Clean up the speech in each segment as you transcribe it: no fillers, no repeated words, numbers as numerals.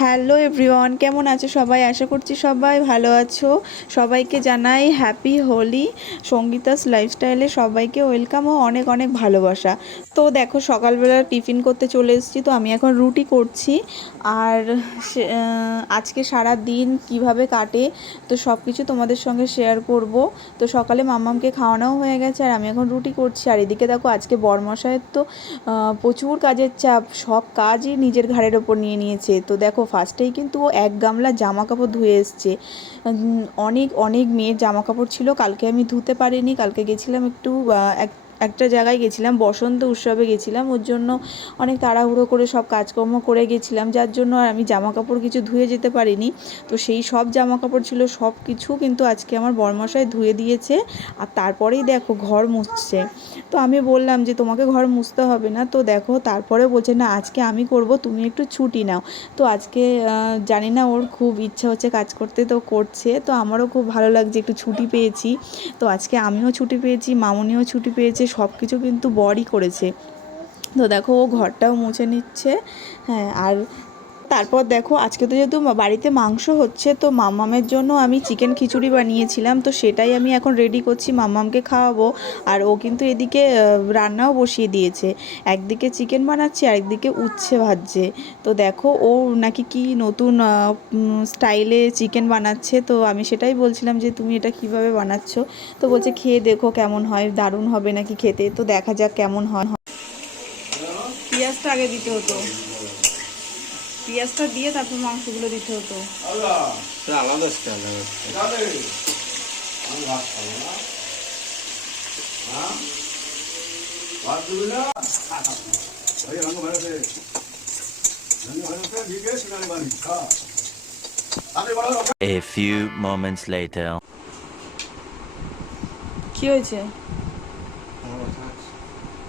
Hello everyone, কেমন আছো সবাই? আশা করছি সবাই ভালো আছো। সবাইকে জানাই হ্যাপি হোলি। সঙ্গীতাস লাইফস্টাইলে সবাইকে ওয়েলকাম ও অনেক অনেক ভালোবাসা। তো দেখো, সকালবেলা টিফিন করতে চলে এসেছি। তো আমি এখন রুটি করছি। আর আজকে সারা দিন কিভাবে কাটে তো সব কিছু তোমাদের সঙ্গে শেয়ার করব। তো সকালে মাম্মামকে খাওয়ানোও হয়ে গেছে, আর আমি এখন রুটি করছি। আর এদিকে দেখো, আজকে বরমশাইয়ের তো প্রচুর কাজের চাপ, সব কাজই নিজের ঘাড়ের ওপর নিয়ে নিয়েছে। তো দেখো, ফার্স্টেই কিন্তু ও এক গামলা জামা কাপড় ধুয়ে এসছে। অনেক অনেক মেয়ের জামা কাপড় ছিল, কালকে আমি ধুতে পারিনি। কালকে গেছিলাম একটু একটা জায়গায় গেছিলাম, বসন্ত উৎসবে গেছিলাম, ওর জন্য অনেক তাড়াহুড়ো করে সব কাজকর্ম করে গেছিলাম, যার জন্য আর আমি জামা কাপড় কিছু ধুয়ে যেতে পারিনি। তো সেই সব জামা কাপড় ছিল, সব কিছু কিন্তু আজকে আমার বরমশাই ধুয়ে দিয়েছে। আর তারপরেই দেখো ঘর মুছছে। তো আমি বললাম যে তোমাকে ঘর মুছতে হবে না। তো দেখো, তারপরে বলছে না আজকে আমি করব, তুমি একটু ছুটি নাও। তো আজকে জানি না, ওর খুব ইচ্ছা হচ্ছে কাজ করতে, তো করছে। তো আমারও খুব ভালো লাগছে, একটু ছুটি পেয়েছি। তো আজকে আমিও ছুটি পেয়েছি, মামুনিও ছুটি পেয়েছে, সব কিছু কিন্তু বরই করেছে। তো দেখো, ও ঘরটাও মুছে নিচ্ছে। হ্যাঁ, আর তারপর দেখো, আজকে তো যেহেতু বাড়িতে মাংস হচ্ছে, তো মাম্মামের জন্য আমি চিকেন খিচুড়ি বানিয়েছিলাম, তো সেটাই আমি এখন রেডি করছি, মাম্মামকে খাওয়াবো। আর ও কিন্তু এদিকে রান্নাও বসিয়ে দিয়েছে। একদিকে চিকেন বানাচ্ছে, আরেকদিকে উচ্ছে ভাজছে। তো দেখো, ও নাকি কি নতুন স্টাইলে চিকেন বানাচ্ছে। তো আমি সেটাই বলছিলাম যে তুমি এটা কিভাবে বানাচ্ছ। তো বলছে খেয়ে দেখো কেমন হয়, দারুণ হবে নাকি খেতে। তো দেখা যাক কেমন হয়। পেঁয়াজটা আগে দিতে হতো, পেঁয়াজটা দিয়ে তারপর মাংসগুলো দিতে হতো। আলাদা style. A few moments later. কি হয়েছে?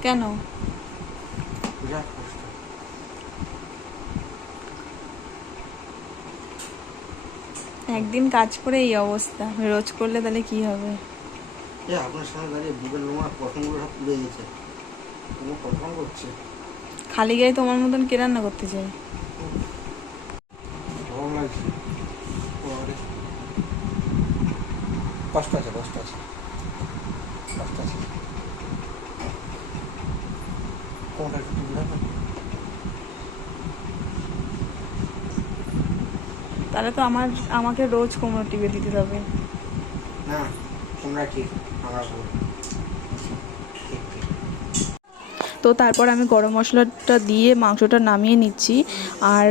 কেন? একদিন কাজ করে এই অবস্থা, রোজ করলে তাহলে কি হবে? আপনার সামনে দাঁড়িয়ে বুকের লোমা পশমগুলো সব পুড়ে গেছে। কোনো কথা করছে খালি গায়ে তোমার মতন কে রান্না করতে চাই? ভালো লাগছে। কষ্ট আছে, কষ্ট আছে, কষ্ট আছে। কোনটা একটু বুঝাবেন? তাহলে তো আমাকে রোজ কোমর টিপে দিতে হবে। না, তোমরা ঠিক, আমরা ভুল। ঠিক ঠিক। তো তারপর আমি গরম মশলাটা দিয়ে মাংসটা নামিয়ে নিচ্ছি। আর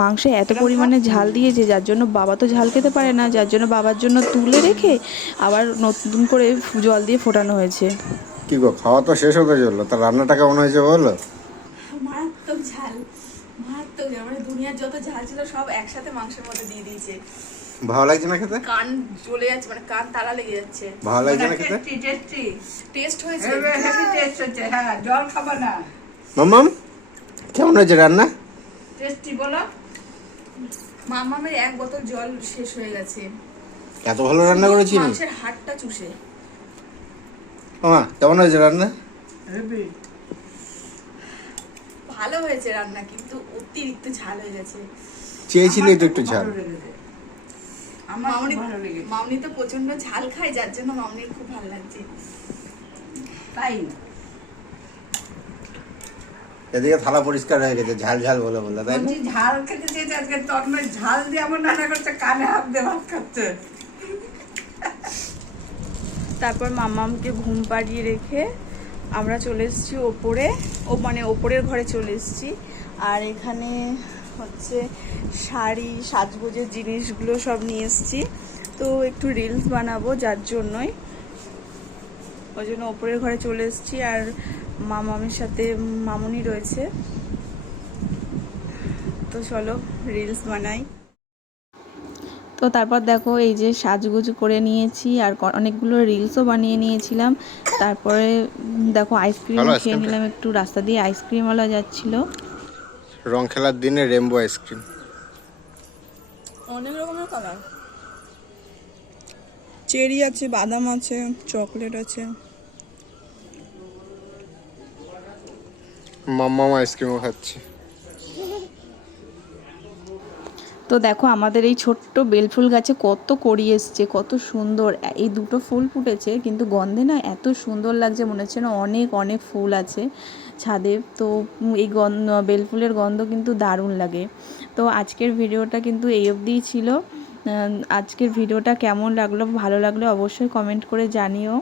মাংসে এত পরিমাণে ঝাল দিয়েছে, যার জন্য বাবা তো ঝাল খেতে পারে না, যার জন্য বাবার জন্য তুলে রেখে আবার নতুন করে জল দিয়ে ফোটানো হয়েছে। কি গো, খাওয়া তো শেষ হতে চললো, তার রান্নাটা কেমন হয়েছে বলো? মারাত্মক ঝাল, মারাত্মক ঝাল, মানে দুনিয়ার যত ঝাল ছিল সব একসাথে মাংসের মধ্যে দিয়ে দিয়েছে। ভালো লাগছে না খেতে? কান জ্বলে যাচ্ছে, মানে কান তালা লেগে যাচ্ছে। ভালো লাগছে না খেতে? টেস্ট হয়েছে। টেস্ট হচ্ছে, হ্যাঁ, জল খাবো না। মাম্মাম, কেমন হয়েছে রান্না? টেস্টি বলো। মামামের এক বোতল জল শেষ হয়ে গেছে। এত ভালো রান্না করেছি? মাংসের হাড়টা চুষে। মামা, কেমন হয়েছে রান্না? হেবি। ভালো হয়েছে রান্না, কিন্তু অতিরিক্ত ঝাল হয়ে গেছে। চেয়েছিলি তো একটু ঝাল। আমার খুব মামনি ভালো লেগেছে। মামনি তো প্রচন্ড ঝাল খায়, যার জন্য মামনির খুব ভালো লাগছে। তাই এদিকে থালা পরিষ্কার হয়ে গেছে, ঝাল ঝাল বলে বললে, তাই না? বলছি ঝাল খেতে চেয়েছে আজকে, তন্ময় ঝাল দিয়ে এমন রান্না করছে, কানে হাত দিয়ে ভাত খাচ্ছে। তারপর মামামকে ঘুম পাড়িয়ে রেখে আমরা চলে এসেছি ওপরে, মানে ওপরের ঘরে চলে এসেছি। আর এখানে হচ্ছে শাড়ি, সাজগোজের জিনিসগুলো সব নিয়ে এসেছি। তো একটু রিলস বানাবো, যার জন্যই ওই জন্য ওপরের ঘরে চলে এসেছি। আর মামামের সাথে মামুনি রয়েছে। তো চলো রিলস বানাই। তো তারপর দেখো, এই যে সাজগুজ করে নিয়েছি, আর অনেকগুলো রিলসও বানিয়ে নিয়েছিলাম। তারপরে দেখো, আইসক্রিমও খেয়ে নিলাম একটু, রাস্তা দিয়ে আইসক্রিমওয়ালা যাচ্ছিল। রং খেলার দিনে রেমবো আইসক্রিম। অনেক রকমের কালার, চেরি আছে, বাদাম আছে, চকলেট আছে। মাম্মাম আইসক্রিমও খাচ্ছে। তো দেখো আমাদের এই ছোট্ট বেলফুল গাছে কত কড়ি এসছে, কত সুন্দর। এই দুটো ফুল ফুটেছে কিন্তু গন্ধে না এত সুন্দর লাগছে, মনে হচ্ছে না অনেক অনেক ফুল আছে ছাদে। তো এই বেলফুলের গন্ধ কিন্তু দারুণ লাগে। তো আজকের ভিডিওটা কিন্তু এই অবধিই ছিল। আজকের ভিডিওটা কেমন লাগলো, ভালো লাগলে অবশ্যই কমেন্ট করে জানিও।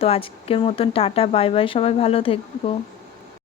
তো আজকের মতন টাটা, বাই বাই, সবাই ভালো থেকো।